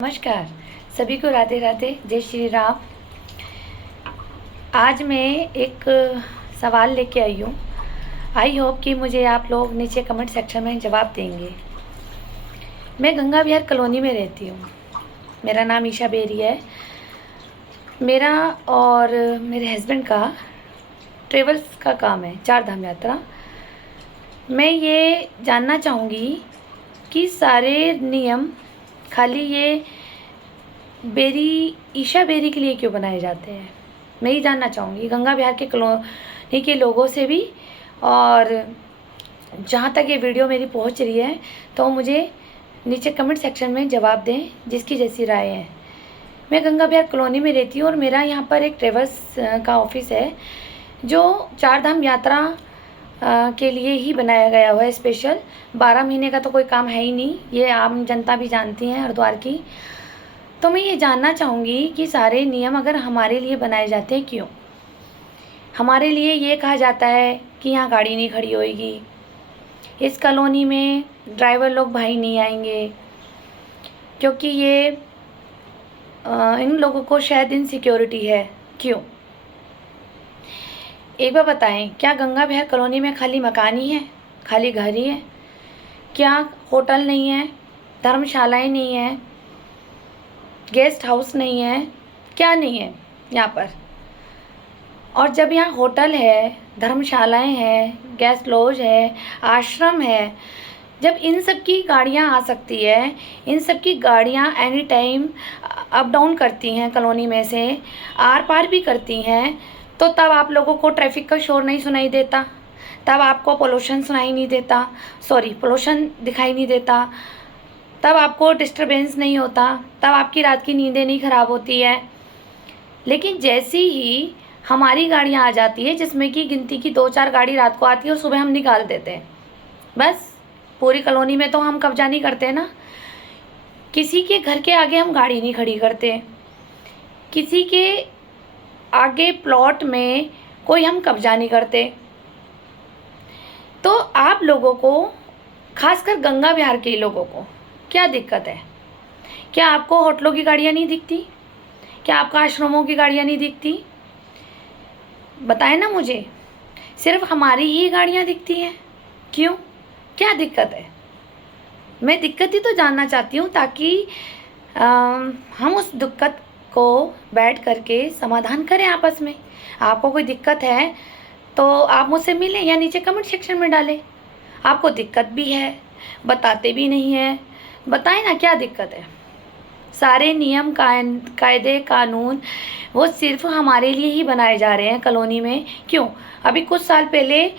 नमस्कार सभी को, राधे राधे, जय श्री राम। आज मैं एक सवाल लेके आई हूँ। आई होप कि मुझे आप लोग नीचे कमेंट सेक्शन में जवाब देंगे। मैं गंगा विहार कॉलोनी में रहती हूँ। मेरा नाम ईशा बेरी है। मेरा और मेरे हस्बैंड का ट्रेवल्स का काम है, चार धाम यात्रा। मैं ये जानना चाहूँगी कि सारे नियम खाली ये ईशा बेरी के लिए क्यों बनाए जाते हैं। मैं ये जानना चाहूँगी गंगा विहार के कॉलोनी के लोगों से भी। और जहाँ तक ये वीडियो मेरी पहुँच रही है तो मुझे नीचे कमेंट सेक्शन में जवाब दें, जिसकी जैसी राय है। मैं गंगा विहार कॉलोनी में रहती हूँ और मेरा यहाँ पर एक ट्रेवल्स का ऑफिस है जो चार धाम यात्रा के लिए ही बनाया गया हुआ है स्पेशल। 12 महीने का तो कोई काम है ही नहीं, ये आम जनता भी जानती है हरिद्वार की। तो मैं ये जानना चाहूँगी कि सारे नियम अगर हमारे लिए बनाए जाते हैं क्यों। हमारे लिए ये कहा जाता है कि यहाँ गाड़ी नहीं खड़ी होएगी, इस कॉलोनी में ड्राइवर लोग भाई नहीं आएंगे क्योंकि ये इन लोगों को शायद इनसिक्योरिटी है। क्यों, एक बार बताएं, क्या गंगा विहार कॉलोनी में खाली मकान ही है, खाली घर ही है? क्या होटल नहीं है, धर्मशालाएं नहीं है, गेस्ट हाउस नहीं है? क्या नहीं है यहाँ पर? और जब यहाँ होटल है, धर्मशालाएं हैं, गेस्ट लॉज है, आश्रम है, जब इन सब की गाड़ियाँ आ सकती है, इन सब की गाड़ियाँ एनी टाइम अप डाउन करती हैं, कॉलोनी में से आर पार भी करती हैं, तो तब आप लोगों को ट्रैफिक का शोर नहीं सुनाई देता, तब आपको पोल्यूशन सुनाई नहीं देता, पोल्यूशन दिखाई नहीं देता, तब आपको डिस्टरबेंस नहीं होता, तब आपकी रात की नींदें नहीं ख़राब होती है। लेकिन जैसी ही हमारी गाड़ियाँ आ जाती है, जिसमें कि गिनती की 2-4 गाड़ी रात को आती है और सुबह हम निकाल देते हैं, बस पूरी कॉलोनी में तो हम कब्जा नहीं करते ना। किसी के घर के आगे हम गाड़ी नहीं खड़ी करते, किसी के आगे प्लॉट में कोई हम कब्जा नहीं करते। तो आप लोगों को, खासकर गंगा विहार के लोगों को क्या दिक्कत है? क्या आपको होटलों की गाड़ियाँ नहीं दिखती? क्या आपको आश्रमों की गाड़ियाँ नहीं दिखती? बताएं ना मुझे। सिर्फ हमारी ही गाड़ियाँ दिखती हैं, क्यों? क्या दिक्कत है? मैं दिक्कत ही तो जानना चाहती हूँ, ताकि हम उस दिक्कत को बैठ करके समाधान करें आपस में। आपको कोई दिक्कत है तो आप मुझसे मिलें या नीचे कमेंट सेक्शन में डालें। आपको दिक्कत भी है, बताते भी नहीं है, बताएं ना क्या दिक्कत है। सारे नियम कायदे कानून वो सिर्फ हमारे लिए ही बनाए जा रहे हैं कॉलोनी में। क्यों? अभी कुछ साल पहले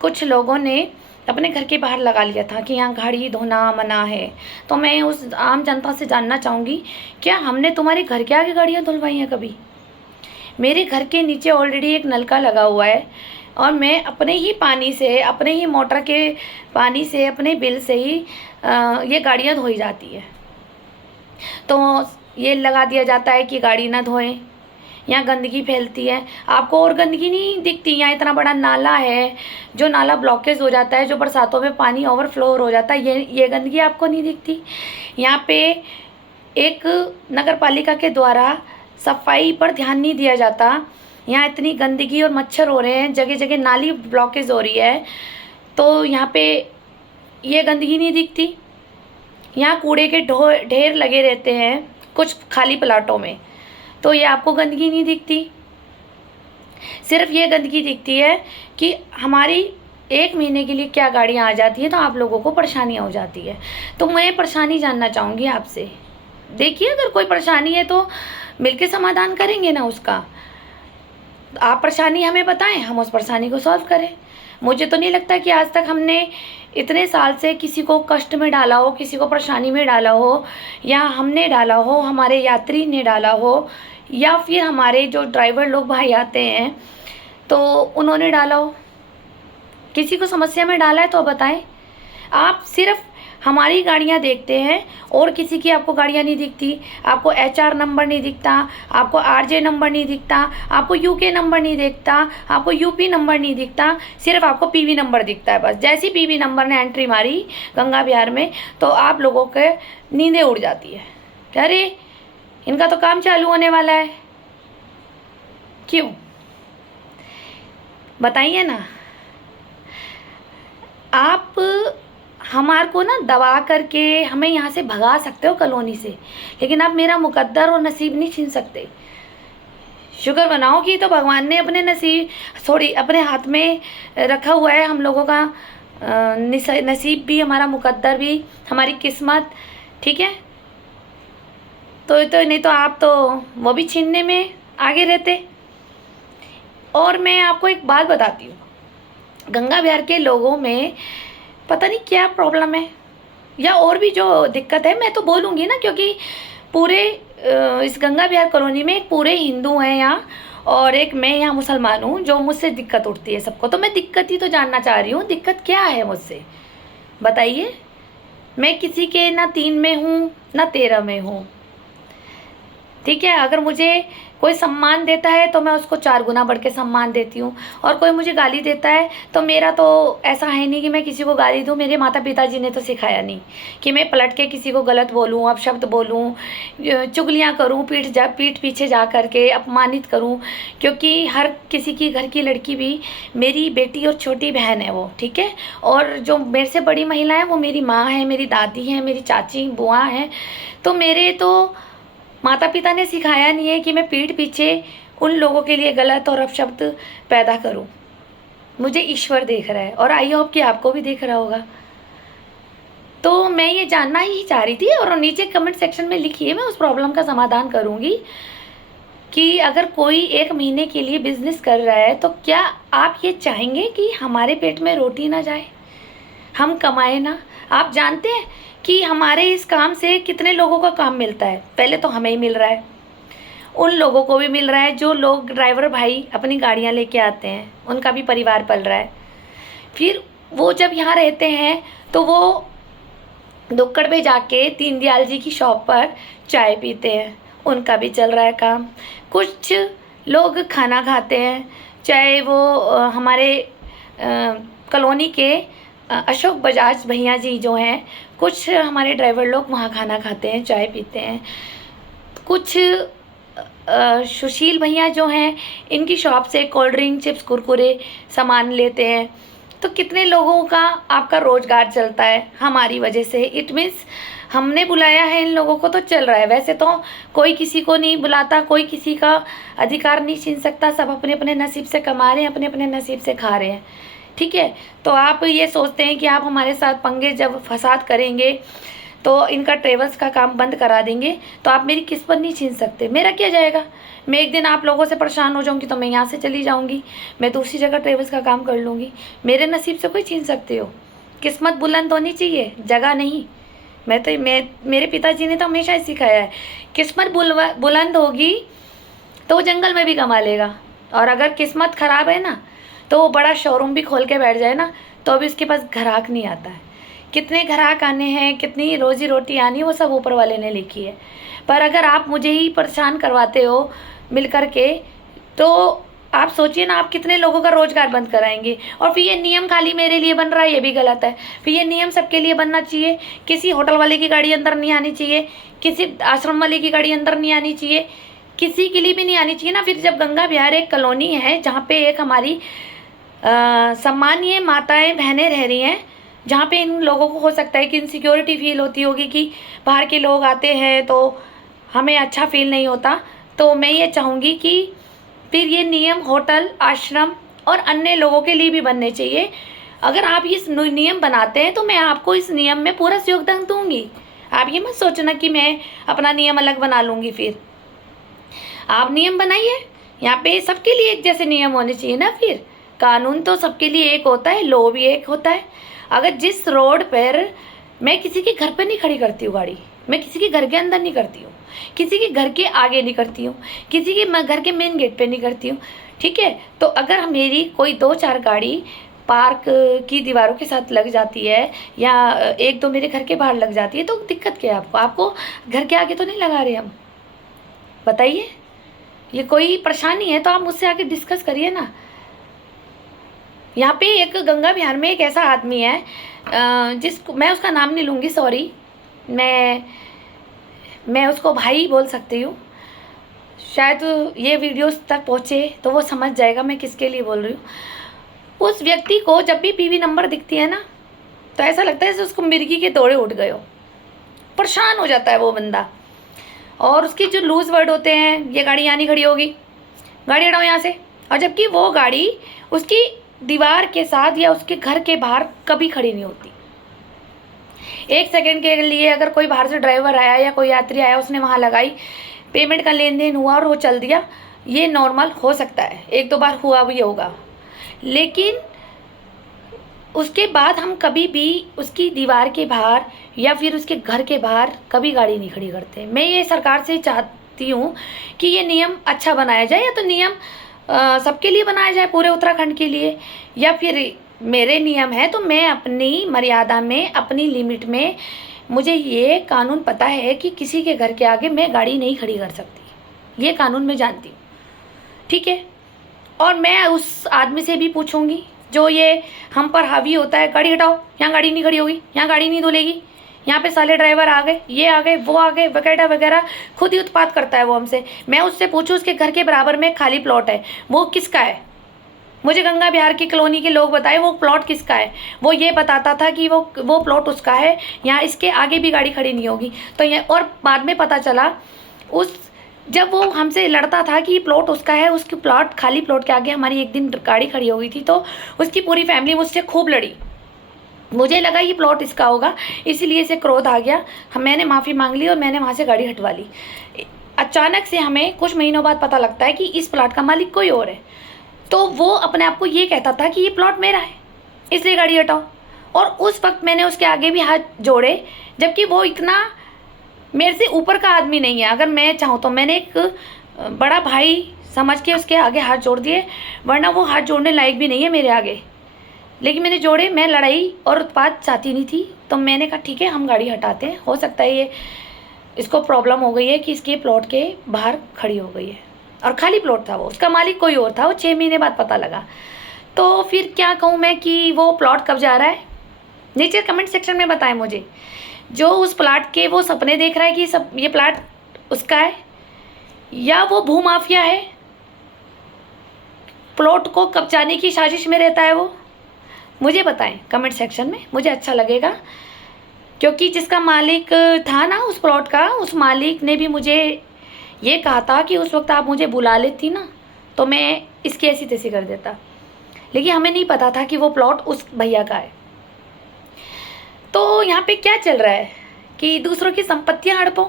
कुछ लोगों ने अपने घर के बाहर लगा लिया था कि यहाँ गाड़ी धोना मना है। तो मैं उस आम जनता से जानना चाहूँगी, क्या हमने तुम्हारे घर के आगे गाड़ियाँ धुलवाई हैं कभी? मेरे घर के नीचे ऑलरेडी एक नलका लगा हुआ है और मैं अपने ही पानी से, अपने ही मोटर के पानी से, अपने बिल से ही ये गाड़ियाँ धोई जाती है। तो ये लगा दिया जाता है कि गाड़ी ना धोएं, यहाँ गंदगी फैलती है। आपको और गंदगी नहीं दिखती? यहाँ इतना बड़ा नाला है, जो नाला ब्लॉकेज हो जाता है, जो बरसातों में पानी ओवरफ्लो हो जाता है, ये गंदगी आपको नहीं दिखती? यहाँ पे एक नगर पालिका के द्वारा सफाई पर ध्यान नहीं दिया जाता। यहाँ इतनी गंदगी और मच्छर हो रहे हैं, जगह जगह नाली ब्लॉकेज हो रही है, तो यहाँ पे ये गंदगी नहीं दिखती? यहाँ कूड़े के ढेर लगे रहते हैं कुछ खाली प्लाटों में, तो ये आपको गंदगी नहीं दिखती? सिर्फ ये गंदगी दिखती है कि हमारी 1 महीने के लिए क्या गाड़ियाँ आ जाती हैं, तो आप लोगों को परेशानियाँ हो जाती है। तो मैं परेशानी जानना चाहूँगी आपसे। देखिए, अगर कोई परेशानी है तो मिलके समाधान करेंगे ना उसका। आप परेशानी हमें बताएं, हम उस परेशानी को सॉल्व करें। मुझे तो नहीं लगता कि आज तक हमने इतने साल से किसी को कष्ट में डाला हो, किसी को परेशानी में डाला हो, या हमने डाला हो, हमारे यात्री ने डाला हो, या फिर हमारे जो ड्राइवर लोग भाई आते हैं तो उन्होंने डाला हो। किसी को समस्या में डाला है तो बताएं। आप सिर्फ हमारी गाड़ियाँ देखते हैं और किसी की आपको गाड़ियाँ नहीं दिखती। आपको HR नंबर नहीं दिखता, आपको RJ नंबर नहीं दिखता, आपको UK नंबर नहीं दिखता, आपको UP नंबर नहीं दिखता, सिर्फ आपको PV नंबर दिखता है। बस जैसी PV नंबर ने एंट्री मारी गंगा विहार में तो आप लोगों के नींदें उड़ जाती है। अरे इनका तो काम चालू होने वाला है। क्यों बताइए ना। आप हमारे को ना दबा करके हमें यहाँ से भगा सकते हो कॉलोनी से, लेकिन आप मेरा मुकद्दर और नसीब नहीं छीन सकते। शुक्र बनाओ कि तो भगवान ने अपने नसीब अपने हाथ में रखा हुआ है हम लोगों का नसीब भी, हमारा मुकद्दर भी, हमारी किस्मत। ठीक है, तो नहीं तो आप तो वो भी छीनने में आगे रहते। और मैं आपको एक बात बताती हूँ, गंगा विहार के लोगों में पता नहीं क्या प्रॉब्लम है या और भी जो दिक्कत है मैं तो बोलूँगी ना, क्योंकि पूरे इस गंगा विहार कॉलोनी में एक पूरे हिंदू हैं यहाँ और एक मैं यहाँ मुसलमान हूँ, जो मुझसे दिक्कत उठती है सबको। तो मैं दिक्कत ही तो जानना चाह रही हूँ, दिक्कत क्या है मुझसे बताइए। मैं किसी के ना 3 में हूँ ना 13 में हूँ। ठीक है, अगर मुझे कोई सम्मान देता है तो मैं उसको 4 गुना बढ़ के सम्मान देती हूँ, और कोई मुझे गाली देता है तो मेरा तो ऐसा है नहीं कि मैं किसी को गाली दूँ। मेरे माता पिताजी ने तो सिखाया नहीं कि मैं पलट के किसी को गलत बोलूँ, अपशब्द बोलूँ, चुगलियाँ करूँ, पीठ पीछे जा कर के अपमानित करूँ, क्योंकि हर किसी की घर की लड़की भी मेरी बेटी और छोटी बहन है वो। ठीक है, और जो मेरे से बड़ी महिला है वो मेरी माँ है, मेरी दादी है, मेरी चाची बुआ है। तो मेरे तो माता पिता ने सिखाया नहीं है कि मैं पीठ पीछे उन लोगों के लिए गलत और अपशब्द पैदा करूं। मुझे ईश्वर देख रहा है और आई होप कि आपको भी देख रहा होगा। तो मैं ये जानना ही चाह रही थी, और नीचे कमेंट सेक्शन में लिखिए, मैं उस प्रॉब्लम का समाधान करूंगी कि अगर कोई 1 महीने के लिए बिजनेस कर रहा है तो क्या आप ये चाहेंगे कि हमारे पेट में रोटी ना जाए, हम कमाए ना। आप जानते हैं कि हमारे इस काम से कितने लोगों का काम मिलता है। पहले तो हमें ही मिल रहा है, उन लोगों को भी मिल रहा है जो लोग ड्राइवर भाई अपनी गाड़ियां लेके आते हैं, उनका भी परिवार पल रहा है। फिर वो जब यहाँ रहते हैं तो वो दुक्कड़ पे जाके दीनदयाल जी की शॉप पर चाय पीते हैं, उनका भी चल रहा है काम। कुछ लोग खाना खाते हैं, चाहे वो हमारे कॉलोनी के अशोक बजाज भैया जी जो हैं, कुछ हमारे ड्राइवर लोग वहाँ खाना खाते हैं, चाय पीते हैं। कुछ सुशील भैया जो हैं, इनकी शॉप से कोल्ड ड्रिंक, चिप्स, कुरकुरे सामान लेते हैं। तो कितने लोगों का आपका रोजगार चलता है हमारी वजह से। इट मीन्स हमने बुलाया है इन लोगों को तो चल रहा है। वैसे तो कोई किसी को नहीं बुलाता, कोई किसी का अधिकार नहीं छीन सकता, सब अपने अपने नसीब से कमा रहे हैं, अपने अपने नसीब से खा रहे हैं। ठीक है, तो आप ये सोचते हैं कि आप हमारे साथ पंगे जब फसाद करेंगे तो इनका ट्रेवल्स का काम बंद करा देंगे, तो आप मेरी किस्मत नहीं छीन सकते। मेरा क्या जाएगा, मैं एक दिन आप लोगों से परेशान हो जाऊंगी तो मैं यहाँ से चली जाऊंगी, मैं दूसरी जगह ट्रेवल्स का काम कर लूँगी। मेरे नसीब से कोई छीन सकते हो। किस्मत बुलंद होनी चाहिए, जगह नहीं। मेरे पिताजी ने तो हमेशा ही सिखाया है, किस्मत बुलंद होगी तो वो जंगल में भी कमा लेगा, और अगर किस्मत ख़राब है ना तो वो बड़ा शोरूम भी खोल के बैठ जाए ना तो अभी उसके पास ग्राहक नहीं आता है। कितने ग्राहक आने हैं, कितनी रोजी रोटी आनी है, वो सब ऊपर वाले ने लिखी है। पर अगर आप मुझे ही परेशान करवाते हो मिल कर के, तो आप सोचिए ना आप कितने लोगों का रोजगार बंद कराएंगे। और फिर ये नियम खाली मेरे लिए बन रहा है, ये भी गलत है। फिर ये नियम सबके लिए बनना चाहिए। किसी होटल वाले की गाड़ी अंदर नहीं आनी चाहिए, किसी आश्रम वाले की गाड़ी अंदर नहीं आनी चाहिए, किसी के लिए भी नहीं आनी चाहिए ना। फिर जब गंगा विहार एक कॉलोनी है जहाँ पे एक हमारी सम्मानीय माताएं बहनें रह रही हैं, जहाँ पे इन लोगों को हो सकता है कि इनसिक्योरिटी फील होती होगी कि बाहर के लोग आते हैं तो हमें अच्छा फील नहीं होता, तो मैं ये चाहूँगी कि फिर ये नियम होटल, आश्रम और अन्य लोगों के लिए भी बनने चाहिए। अगर आप इस नियम बनाते हैं तो मैं आपको इस नियम में पूरा योगदान दूँगी। आप ये मत सोचना कि मैं अपना नियम अलग बना लूँगी। फिर आप नियम बनाइए, यहाँ पे सबके लिए एक जैसे नियम होने चाहिए ना। फिर कानून तो सबके लिए एक होता है, लॉ भी एक होता है। अगर जिस रोड पर मैं किसी के घर पर नहीं खड़ी करती हूँ गाड़ी, मैं किसी के घर के अंदर नहीं करती हूँ, किसी के घर के आगे नहीं करती हूँ, किसी के घर के मेन गेट पे नहीं करती हूँ। ठीक है, तो अगर मेरी कोई 2-4 गाड़ी पार्क की दीवारों के साथ लग जाती है या एक दो मेरे घर के बाहर लग जाती है, तो दिक्कत क्या है आपको? आपको घर के आगे तो नहीं लगा रहे हम? बताइए, ये कोई परेशानी है तो आप मुझसे आके डिस्कस करिए ना। यहाँ पे एक गंगा विहार में एक ऐसा आदमी है जिसको मैं उसका नाम नहीं लूँगी, सॉरी, मैं उसको भाई बोल सकती हूँ। शायद ये वीडियोस तक पहुँचे तो वो समझ जाएगा मैं किसके लिए बोल रही हूँ। उस व्यक्ति को जब भी पीवी नंबर दिखती है ना, तो ऐसा लगता है जैसे उसको मिर्गी के दौड़े उठ गए हो, परेशान हो जाता है वो बंदा। और उसके जो लूज़ वर्ड होते हैं, ये गाड़ी यहाँ नहीं खड़ी होगी, गाड़ी हटाओ यहाँ से, और जबकि वो गाड़ी उसकी दीवार के साथ या उसके घर के बाहर कभी खड़ी नहीं होती। एक सेकंड के लिए अगर कोई बाहर से ड्राइवर आया या कोई यात्री आया, उसने वहाँ लगाई, पेमेंट का लेन देन हुआ और वो चल दिया, ये नॉर्मल हो सकता है, एक दो बार हुआ भी होगा, लेकिन उसके बाद हम कभी भी उसकी दीवार के बाहर या फिर उसके घर के बाहर कभी गाड़ी नहीं खड़ी करते। मैं ये सरकार से चाहती हूँ कि ये नियम अच्छा बनाया जाए, या तो नियम सबके लिए बनाया जाए, पूरे उत्तराखंड के लिए, या फिर मेरे नियम है तो मैं अपनी मर्यादा में, अपनी लिमिट में, मुझे ये कानून पता है कि किसी के घर के आगे मैं गाड़ी नहीं खड़ी कर सकती, ये कानून मैं जानती हूँ, ठीक है। और मैं उस आदमी से भी पूछूंगी जो ये हम पर हावी होता है, गाड़ी हटाओ, यहाँ गाड़ी नहीं खड़ी होगी, यहाँ गाड़ी नहीं धुलेगी, यहाँ पे साले ड्राइवर आ गए, ये आ गए, वो आ गए, वगैरह वगैरह, खुद ही उत्पात करता है वो हमसे। मैं उससे पूछूं उसके घर के बराबर में खाली प्लॉट है, वो किसका है? मुझे गंगा विहार की कॉलोनी के लोग बताए वो प्लॉट किसका है। वो ये बताता था कि वो प्लॉट उसका है, यहाँ इसके आगे भी गाड़ी खड़ी नहीं होगी। तो ये, और बाद में पता चला जब वो हमसे लड़ता था कि प्लॉट उसका है, उसकी प्लॉट, खाली प्लॉट के आगे हमारी एक दिन गाड़ी खड़ी हो गई थी, तो उसकी पूरी फैमिली मुझसे खूब लड़ी। मुझे लगा ये प्लॉट इसका होगा, इसीलिए इसे क्रोध आ गया, मैंने माफ़ी मांग ली और मैंने वहाँ से गाड़ी हटवा ली। अचानक से हमें कुछ महीनों बाद पता लगता है कि इस प्लॉट का मालिक कोई और है। तो वो अपने आप को ये कहता था कि ये प्लॉट मेरा है, इसलिए गाड़ी हटाओ। और उस वक्त मैंने उसके आगे भी हाथ जोड़े, जबकि वो इतना मेरे से ऊपर का आदमी नहीं है। अगर मैं चाहूँ तो मैंने एक बड़ा भाई समझ के उसके आगे हाथ जोड़ दिए, वरना वो हाथ जोड़ने लायक भी नहीं है मेरे आगे, लेकिन मैंने जोड़े। मैं लड़ाई और उत्पात चाहती नहीं थी, तो मैंने कहा ठीक है हम गाड़ी हटाते हैं, हो सकता है ये इसको प्रॉब्लम हो गई है कि इसके प्लॉट के बाहर खड़ी हो गई है। और खाली प्लॉट था, वो उसका मालिक कोई और था, वो 6 महीने बाद पता लगा। तो फिर क्या कहूँ मैं कि वो प्लॉट कब जा रहा है, नीचे कमेंट सेक्शन में बताएं मुझे। जो उस प्लाट के वो सपने देख रहा है कि सब ये प्लाट उसका है, या वो भूमाफिया है, प्लॉट को कब्जाने की साजिश में रहता है वो, मुझे बताएं कमेंट सेक्शन में, मुझे अच्छा लगेगा। क्योंकि जिसका मालिक था ना उस प्लॉट का, उस मालिक ने भी मुझे ये कहा था कि उस वक्त आप मुझे बुला लेती ना तो मैं इसकी ऐसी तैसी कर देता, लेकिन हमें नहीं पता था कि वो प्लॉट उस भैया का है। तो यहाँ पे क्या चल रहा है कि दूसरों की संपत्तियाँ हड़पो,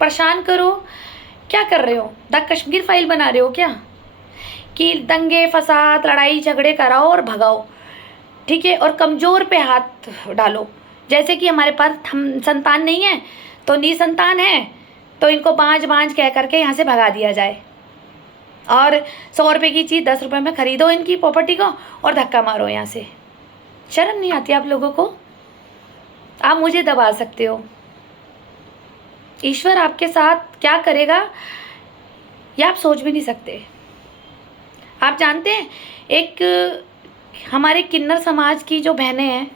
परेशान करो, क्या कर रहे हो? द कश्मीर फाइल बना रहे हो क्या कि दंगे फसाद लड़ाई झगड़े कराओ और भगाओ, ठीक है, और कमज़ोर पे हाथ डालो। जैसे कि हमारे पास हम संतान नहीं है तो निसंतान है, तो इनको बांझ बांझ कह करके यहाँ से भगा दिया जाए, और 100 रुपये की चीज़ 10 रुपये में ख़रीदो इनकी प्रॉपर्टी को और धक्का मारो यहाँ से। शर्म नहीं आती आप लोगों को? आप मुझे दबा सकते हो, ईश्वर आपके साथ क्या करेगा ये आप सोच भी नहीं सकते। आप जानते हैं, एक हमारे किन्नर समाज की जो बहनें हैं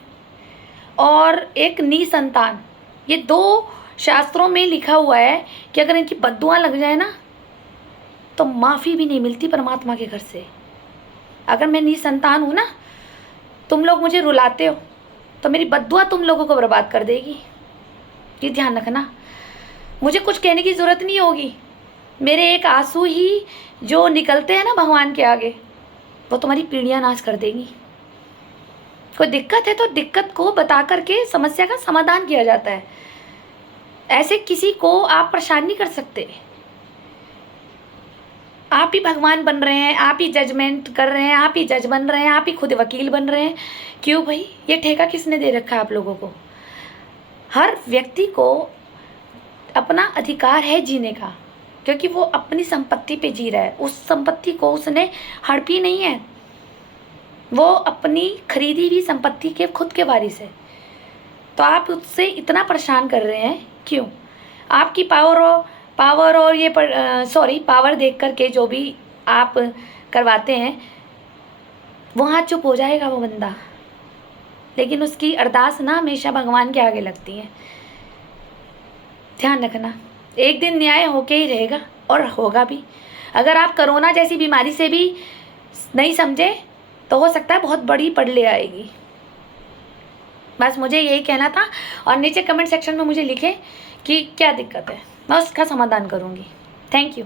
और एक निसंतान, ये 2 शास्त्रों में लिखा हुआ है कि अगर इनकी बद्दुआ लग जाए ना तो माफ़ी भी नहीं मिलती परमात्मा के घर से। अगर मैं निसंतान हूँ ना, तुम लोग मुझे रुलाते हो तो मेरी बद्दुआ तुम लोगों को बर्बाद कर देगी, ये ध्यान रखना। मुझे कुछ कहने की ज़रूरत नहीं होगी, मेरे एक आंसू ही जो निकलते हैं ना भगवान के आगे, वो तुम्हारी पीढ़ियाँ नाश कर देंगी। कोई दिक्कत है तो दिक्कत को बता करके समस्या का समाधान किया जाता है, ऐसे किसी को आप परेशान नहीं कर सकते। आप ही भगवान बन रहे हैं, आप ही जजमेंट कर रहे हैं, आप ही जज बन रहे हैं, आप ही खुद वकील बन रहे हैं। क्यों भाई? ये ठेका किसने दे रखा है आप लोगों को? हर व्यक्ति को अपना अधिकार है जीने का, क्योंकि वो अपनी संपत्ति पे जी रहा है, उस संपत्ति को उसने हड़पी नहीं है। वो अपनी खरीदी हुई संपत्ति के खुद के वारिस है, तो आप उससे इतना परेशान कर रहे हैं क्यों? आपकी पावर और ये पावर देख कर के जो भी आप करवाते हैं, वहाँ चुप हो जाएगा वो बंदा, लेकिन उसकी अरदास ना हमेशा भगवान के आगे लगती है। ध्यान रखना, एक दिन न्याय होके ही रहेगा और होगा भी। अगर आप कोरोना जैसी बीमारी से भी नहीं समझे तो हो सकता है बहुत बड़ी पड़ ले आएगी। बस मुझे यही कहना था, और नीचे कमेंट सेक्शन में मुझे लिखें कि क्या दिक्कत है, मैं उसका समाधान करूँगी। Thank you.